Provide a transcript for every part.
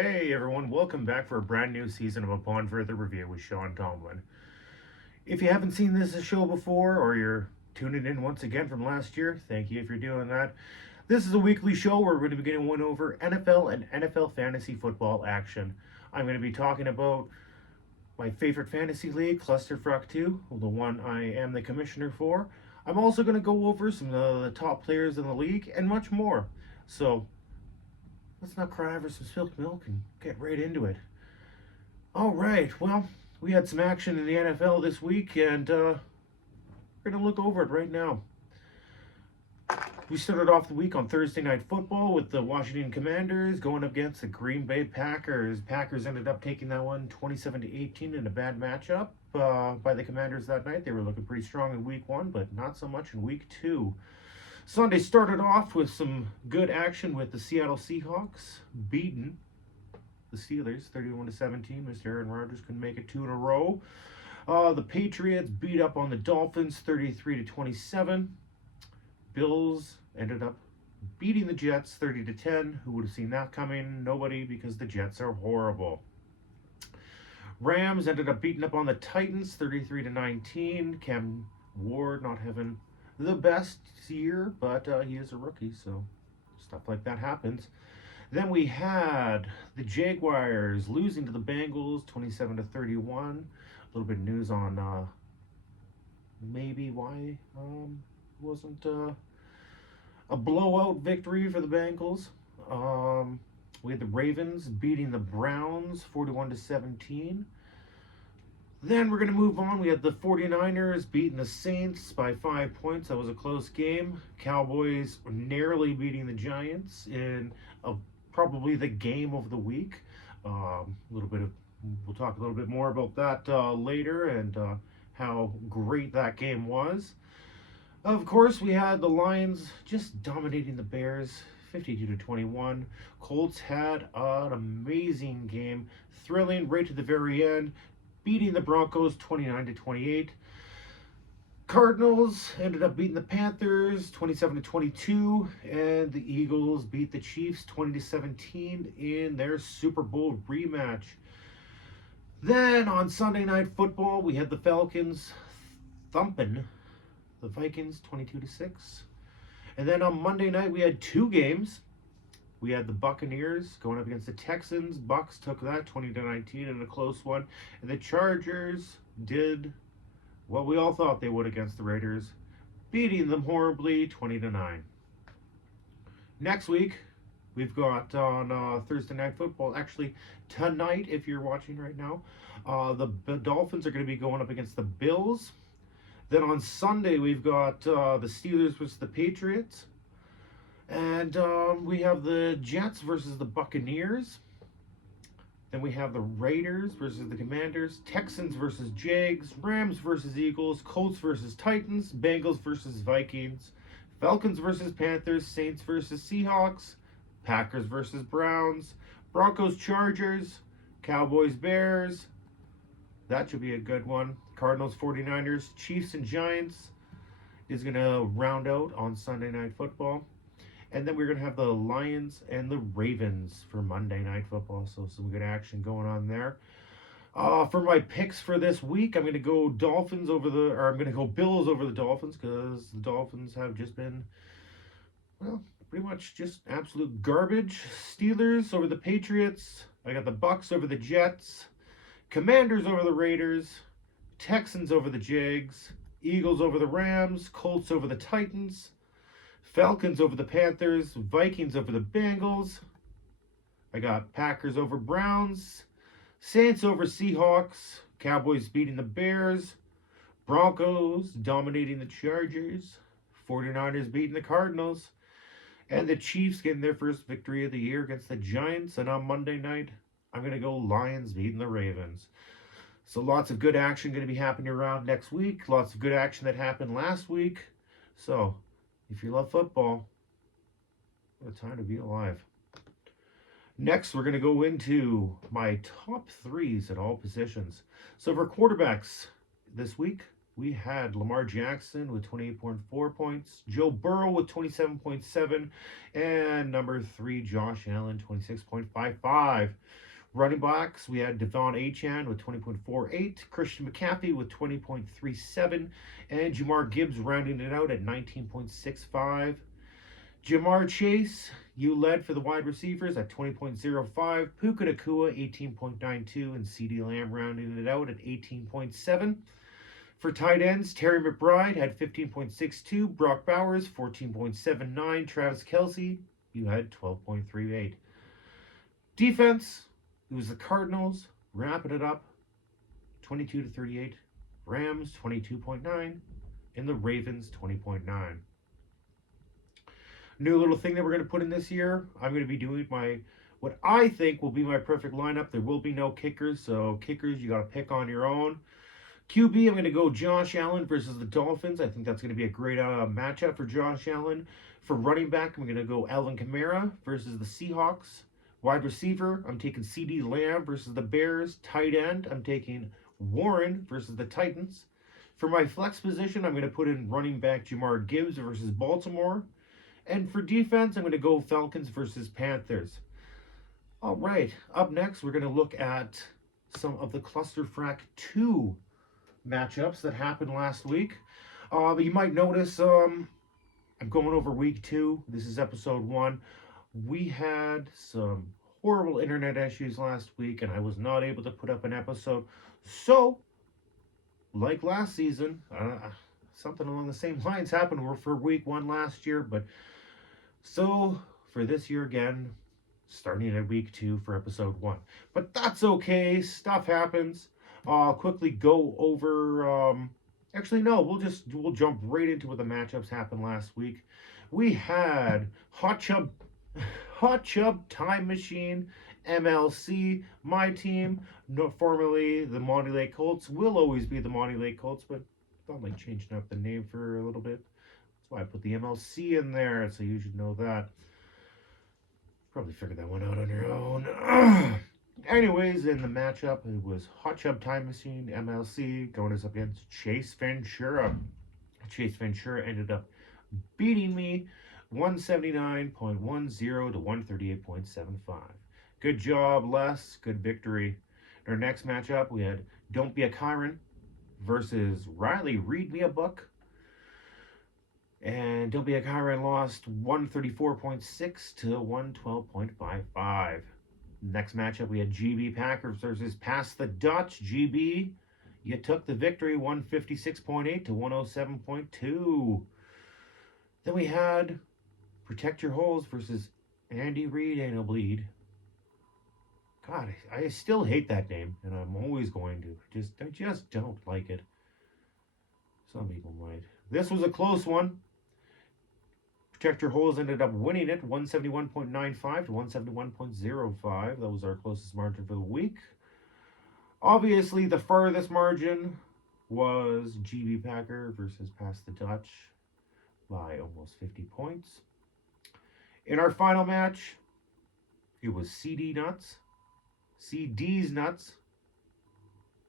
Hey everyone, welcome back for a brand new season of Upon Further Review with Sean Tomlin. If you haven't seen this show before or you're tuning in once again from last year, thank you if you're doing that. This is a weekly show where we're going to be getting one over NFL and NFL fantasy football action. I'm going to be talking about my favorite fantasy league, Clusterfuck 2, the one I am the commissioner for. I'm also going to go over some of the top players in the league and much more. So let's not cry over some spilled milk and get right into it. All right, well, we had some action in the NFL this week, and we're going to look over it right now. We started off the week on Thursday Night Football with the Washington Commanders going up against the Green Bay Packers. Packers ended up taking that one 27-18 in a bad matchup by the Commanders that night. They were looking pretty strong in week one, but not so much in week two. Sunday started off with some good action with the Seattle Seahawks beating the Steelers 31-17. Mr. Aaron Rodgers couldn't make it two in a row. The Patriots beat up on the Dolphins 33-27. Bills ended up beating the Jets 30-10. Who would have seen that coming? Nobody, because the Jets are horrible. Rams ended up beating up on the Titans 33-19. Cam Ward not having the best year, but he is a rookie, so stuff like that happens. Then we had the Jaguars losing to the Bengals 27-31. A little bit of news on maybe why wasn't a blowout victory for the Bengals. We had the Ravens beating the Browns 41-17. Then we're going to move on. We had the 49ers beating the Saints by 5 points. That was a close game. Cowboys narrowly beating the Giants in probably the game of the week. We'll talk a little bit more about that later and how great that game was. Of course, we had the Lions just dominating the Bears 52-21. Colts had an amazing game, thrilling right to the very end, beating the Broncos 29-28. Cardinals ended up beating the Panthers 27-22, and the Eagles beat the Chiefs 20-17 in their Super Bowl rematch. Then on Sunday Night Football, we had the Falcons thumping the Vikings 22-6. And then on Monday night, we had two games. We had the Buccaneers going up against the Texans. Bucks took that 20-19 in a close one. And the Chargers did what we all thought they would against the Raiders, beating them horribly 20-9. Next week, we've got on Thursday Night Football, actually tonight if you're watching right now, the Dolphins are going to be going up against the Bills. Then on Sunday, we've got the Steelers versus the Patriots. And we have the Jets versus the Buccaneers. Then we have the Raiders versus the Commanders, Texans versus Jags, Rams versus Eagles, Colts versus Titans, Bengals versus Vikings, Falcons versus Panthers, Saints versus Seahawks, Packers versus Browns, Broncos Chargers, Cowboys Bears. That should be a good one. Cardinals 49ers, Chiefs and Giants is going to round out on Sunday Night Football. And then we're going to have the Lions and the Ravens for Monday Night Football. So some good action going on there. For my picks for this week, I'm going to go I'm going to go Bills over the Dolphins because the Dolphins have just been, well, pretty much just absolute garbage. Steelers over the Patriots. I got the Bucks over the Jets. Commanders over the Raiders. Texans over the Jags. Eagles over the Rams. Colts over the Titans. Falcons over the Panthers, Vikings over the Bengals. I got Packers over Browns, Saints over Seahawks, Cowboys beating the Bears, Broncos dominating the Chargers, 49ers beating the Cardinals, and the Chiefs getting their first victory of the year against the Giants. And on Monday night, I'm going to go Lions beating the Ravens. So lots of good action going to be happening around next week. Lots of good action that happened last week. So if you love football, what a time to be alive. Next, we're going to go into my top threes at all positions. So for quarterbacks this week, we had Lamar Jackson with 28.4 points, Joe Burrow with 27.7, and number 3, Josh Allen, 26.55. Running backs, we had Devon Achane with 20.48, Christian McCaffrey with 20.37, and Jamar Gibbs rounding it out at 19.65. Jamar Chase, you led for the wide receivers at 20.05, Puka Nacua 18.92, and CeeDee Lamb rounding it out at 18.7. For tight ends, Terry McBride had 15.62, Brock Bowers 14.79, Travis Kelce, you had 12.38. Defense, it was the Cardinals wrapping it up 22-38, Rams 22.9, and the Ravens 20.9. New little thing that we're going to put in this year, I'm going to be doing what I think will be my perfect lineup. There will be no kickers, so kickers you got to pick on your own. QB, I'm going to go Josh Allen versus the Dolphins. I think that's going to be a great matchup for Josh Allen. For running back, I'm going to go Alvin Kamara versus the Seahawks. Wide receiver, I'm taking CeeDee Lamb versus the Bears. Tight end, I'm taking Warren versus the Titans. For my flex position, I'm going to put in running back Jamar Gibbs versus Baltimore. And for defense, I'm going to go Falcons versus Panthers. All right, up next, we're going to look at some of the Cluster Frack 2 matchups that happened last week. You might notice I'm going over week 2. This is episode 1. We had some horrible internet issues last week, and I was not able to put up an episode. So, like last season, something along the same lines happened for week 1 last year, but so for this year again, starting at week 2 for episode 1. But that's okay, stuff happens. I'll quickly go over, actually no, we'll jump right into what the matchups happened last week. We had Hot Chub Time Machine, MLC, my team, formerly the Monty Lake Colts, will always be the Monty Lake Colts, but I thought like changing up the name for a little bit. That's why I put the MLC in there, so you should know that. Probably figured that one out on your own. Anyways, in the matchup, it was Hot Chub Time Machine, MLC, going up against Chase Ventura. Chase Ventura ended up beating me 179.10 to 138.75. Good job, Les. Good victory. In our next matchup, we had Don't Be a Kyron versus Riley Read Me a Book. And Don't Be a Kyron lost 134.6 to 112.55. Next matchup, we had GB Packers versus Pass the Dutch. GB, you took the victory 156.8 to 107.2. Then we had Protect Your Holes versus Andy Reid Anal Bleed. God, I still hate that name, and I'm always going to. I just don't like it. Some people might. This was a close one. Protect Your Holes ended up winning it 171.95 to 171.05. That was our closest margin for the week. Obviously, the furthest margin was GB Packer versus Pass the Dutch by almost 50 points. In our final match, it was CD's Nuts,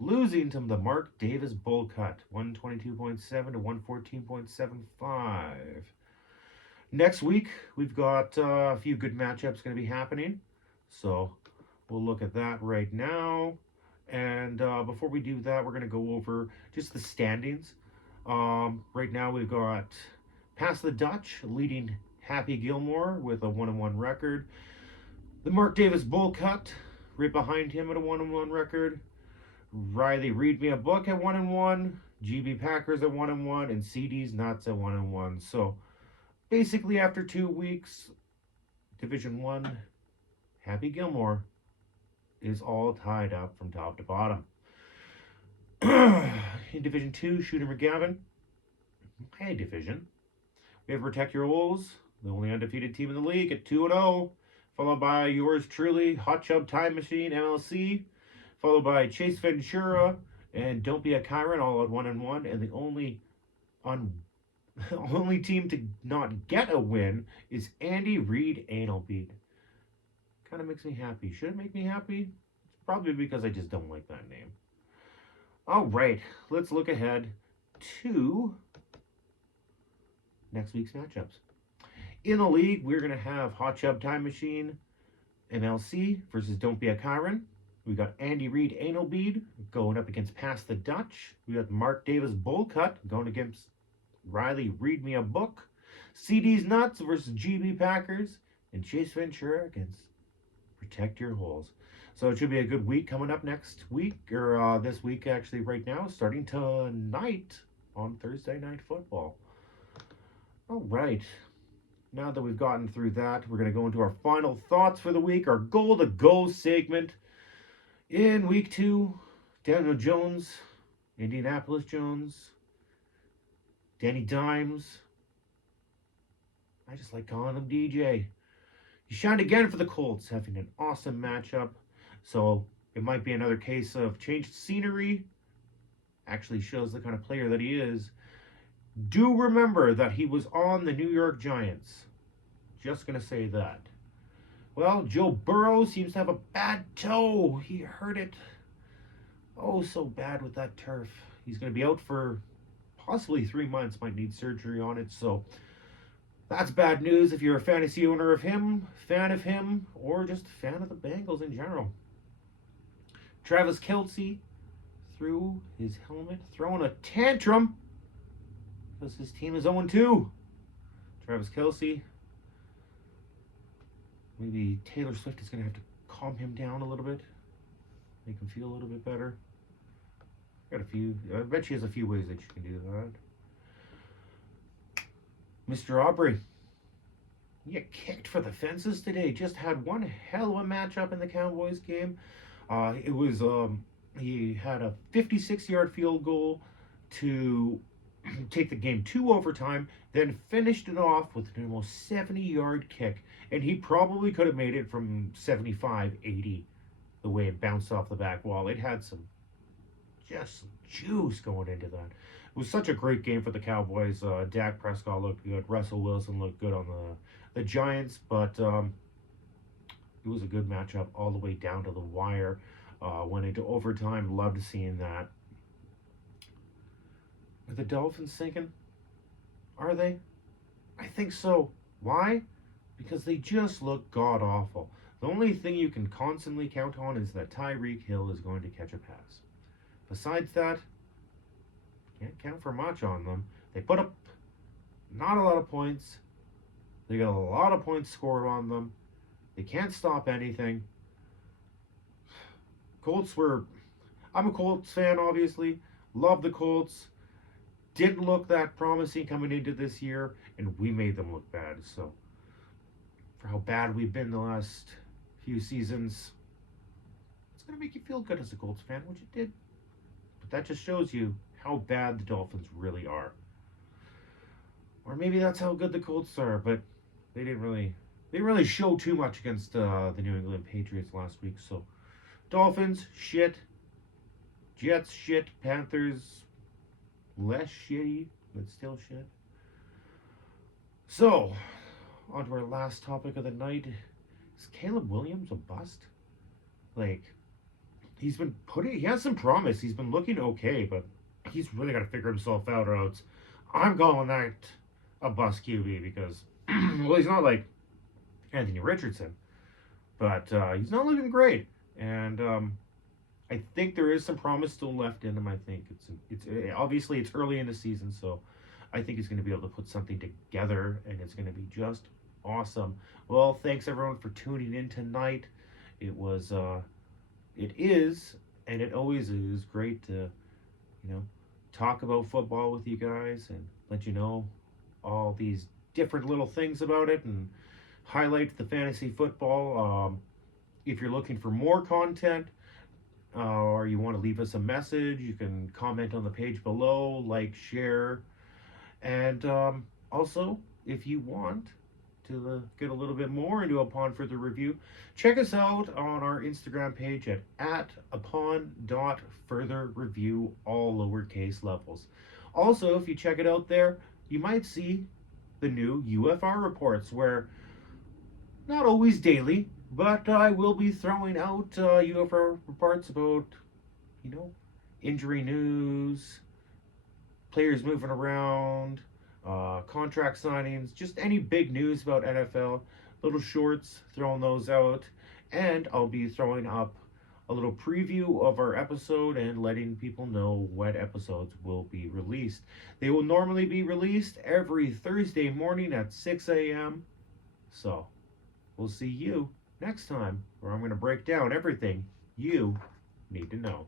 losing to the Mark Davis Bull Cut, 122.7 to 114.75. Next week, we've got a few good matchups going to be happening, so we'll look at that right now. And before we do that, we're going to go over just the standings. Right now, we've got Pass the Dutch leading Happy Gilmore with a 1-1 record. The Mark Davis Bull Cut right behind him at a 1-1 record. Riley Read Me a Book at 1-1. GB Packers at 1-1, and CD's Nuts at 1-1. So basically, after 2 weeks, Division 1, Happy Gilmore is all tied up from top to bottom. In Division 2, Shooter McGavin, my division, we have Protect Your Wolves, the only undefeated team in the league at 2-0, followed by yours truly, Hot Chub Time Machine, MLC, followed by Chase Ventura and Don't Be a Kyron, all at 1-1, and the only team to not get a win is Andy Reid Anal Bead. Kind of makes me happy. Should it make me happy? It's probably because I just don't like that name. All right, let's look ahead to next week's matchups. In the league, we're going to have Hot Chub Time Machine MLC versus Don't Be a Kyron. We got Andy Reid Anal Bead going up against Pass the Dutch. We got Mark Davis Bull Cut going against Riley Read Me a Book. CD's Nuts versus GB Packers. And Chase Ventura against Protect Your Holes. So it should be a good week coming up next week, or this week actually right now, starting tonight on Thursday Night Football. All right. Now that we've gotten through that, we're going to go into our final thoughts for the week, our goal to go segment. In week 2, Daniel Jones, Indianapolis Jones, Danny Dimes. I just like calling him DJ. He shined again for the Colts, having an awesome matchup. So it might be another case of changed scenery. Actually shows the kind of player that he is. Do remember that he was on the New York Giants. Just going to say that. Well, Joe Burrow seems to have a bad toe. He hurt it. Oh, so bad with that turf. He's going to be out for possibly 3 months. Might need surgery on it. So that's bad news if you're a fantasy owner of him, fan of him, or just a fan of the Bengals in general. Travis Kelce threw his helmet, throwing a tantrum because his team is 0-2. Travis Kelce. Maybe Taylor Swift is going to have to calm him down a little bit, make him feel a little bit better. I bet she has a few ways that you can do that. Mr. Aubrey, he got kicked for the fences today. Just had one hell of a matchup in the Cowboys game. He had a 56-yard field goal to take the game to overtime, then finished it off with an almost 70-yard kick. And he probably could have made it from 75, 80, the way it bounced off the back wall. It had some juice going into that. It was such a great game for the Cowboys. Dak Prescott looked good. Russell Wilson looked good on the Giants, but it was a good matchup all the way down to the wire. Went into overtime. Loved seeing that. Are the Dolphins sinking? Are they? I think so. Why? Because they just look god-awful. The only thing you can constantly count on is that Tyreek Hill is going to catch a pass. Besides that, can't count for much on them. They put up not a lot of points. They got a lot of points scored on them. They can't stop anything. I'm a Colts fan, obviously. Love the Colts. Didn't look that promising coming into this year, and we made them look bad. So, for how bad we've been the last few seasons, it's going to make you feel good as a Colts fan, which it did. But that just shows you how bad the Dolphins really are. Or maybe that's how good the Colts are, but they didn't really show too much against the New England Patriots last week. So, Dolphins, shit. Jets, shit. Panthers, less shitty, but still shit. So, on to our last topic of the night. Is Caleb Williams a bust? Like, he has some promise. He's been looking okay, but he's really got to figure himself out, or else I'm calling that a bust QB because, well, he's not like Anthony Richardson, but he's not looking great. And I think there is some promise still left in him. I think it's obviously it's early in the season, so I think he's going to be able to put something together, and it's going to be just awesome. Well, thanks everyone for tuning in tonight. It is, and it always is great to, talk about football with you guys and let you know all these different little things about it and highlight the fantasy football. If you're looking for more content, or you want to leave us a message, you can comment on the page below, like, share, and also, if you want to get a little bit more into Upon Further Review, check us out on our Instagram page at upon.furtherreview, all lowercase levels. Also, if you check it out there, you might see the new UFR reports, where not always daily, but I will be throwing out UFR reports about, injury news, players moving around, contract signings, just any big news about NFL. Little shorts, throwing those out. And I'll be throwing up a little preview of our episode and letting people know what episodes will be released. They will normally be released every Thursday morning at 6 a.m. So, we'll see you next time, where I'm going to break down everything you need to know.